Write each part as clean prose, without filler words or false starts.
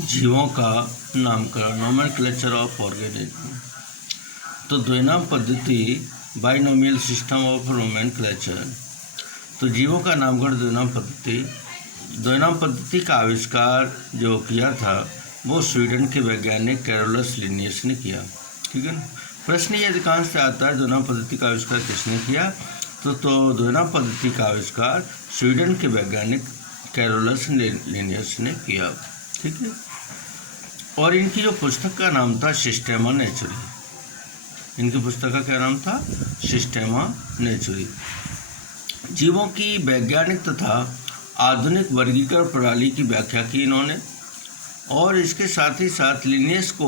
जीवों का नामकरण, नोमेनक्लेचर ऑफ ऑर्गेनिज्म। तो द्विनाम पद्धति, बाइनोमियल सिस्टम ऑफ नोमेनक्लेचर। तो जीवों का नामकरण द्विनाम पद्धति का आविष्कार जो किया था वो स्वीडन के वैज्ञानिक कैरोलस लिनियस ने किया। ठीक है ना। प्रश्न ये अधिकांश से आता है द्विनाम पद्धति का आविष्कार किसने किया। तो द्विनाम पद्धति का आविष्कार स्वीडन के वैज्ञानिक कैरोलस लिनियस ने किया। ठीक है। और इनकी जो पुस्तक का नाम था सिस्टेमा नेचुरी। इनकी पुस्तक का क्या नाम था? सिस्टेमा नेचुरी। जीवों की वैज्ञानिक तथा आधुनिक वर्गीकरण प्रणाली की व्याख्या की इन्होंने, और इसके साथ ही साथ लिनियस को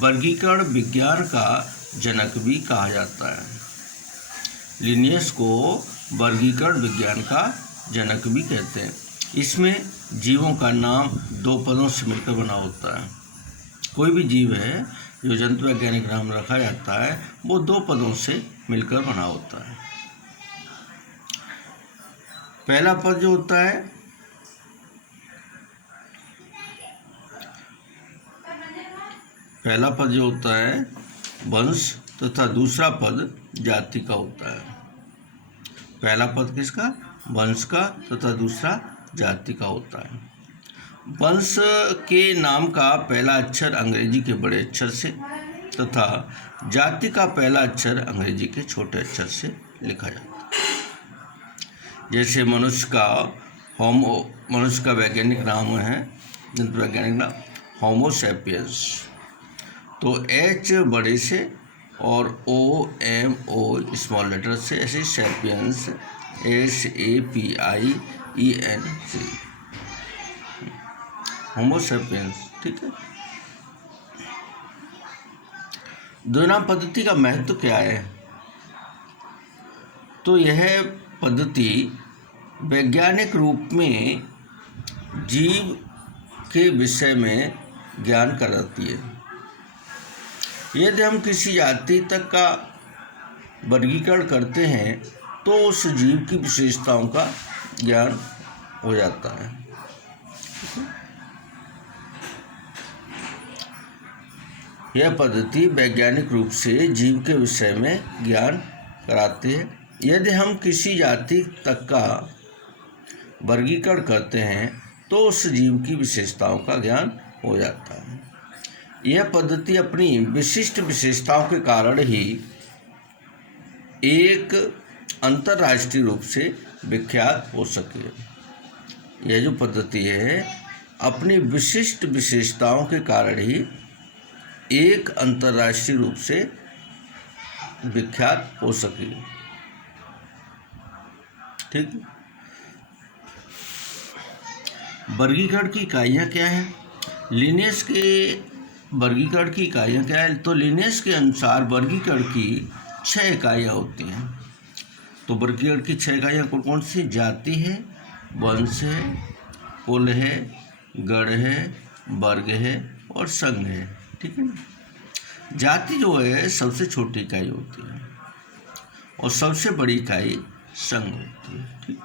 वर्गीकरण विज्ञान का जनक भी कहा जाता है। लिनियस को वर्गीकरण विज्ञान का जनक भी कहते हैं। इसमें जीवों का नाम दो पदों से मिलकर बना होता है। कोई भी जीव है जो जंतु वैज्ञानिक नाम रखा जाता है वो दो पदों से मिलकर बना होता है। पहला पद जो होता है वंश तथा दूसरा पद जाति का होता है। पहला पद किसका? वंश का तथा दूसरा जाति का होता है। वंश के नाम का पहला अक्षर अंग्रेजी के बड़े अक्षर से तथा जाति का पहला अक्षर अंग्रेजी के छोटे अक्षर से लिखा जाता है। जैसे मनुष्य का वैज्ञानिक नाम है, वैज्ञानिक नाम होमो सैपियंस, तो एच बड़े से और OMO स्मॉल लेटर से, ऐसे सैपियंस SAPIENS, होमो सैपियंस। ठीक है। द्विनाम पद्धति का महत्व क्या है? तो यह पद्धति वैज्ञानिक रूप में जीव के विषय में ज्ञान कराती है। यदि हम किसी जाति तक का वर्गीकरण करते हैं तो उस जीव की विशेषताओं का ज्ञान हो जाता है। यह पद्धति वैज्ञानिक रूप से जीव के विषय में ज्ञान कराती है। यदि हम किसी जाति तक का वर्गीकरण करते हैं तो उस जीव की विशेषताओं का ज्ञान हो जाता है। यह पद्धति अपनी विशिष्ट विशेषताओं के कारण ही एक अंतर्राष्ट्रीय रूप से विख्यात हो सके। यह जो पद्धति है अपनी विशिष्ट विशेषताओं के कारण ही एक अंतर्राष्ट्रीय रूप से विख्यात हो सके। ठीक। वर्गीकरण की इकाइयाँ क्या हैं? लिनियस के वर्गीकरण की इकाइयाँ क्या है? तो लिनियस के अनुसार वर्गीकरण की 6 इकाइयाँ होती हैं। तो वर्गीकरण की 6 इकाइयाँ कौन कौन सी? जाति है, वंश है, कुल है, गण है, वर्ग है और संघ है। ठीक है ना। जाति जो है सबसे छोटी इकाई होती है और सबसे बड़ी इकाई संघ होती है। ठीक।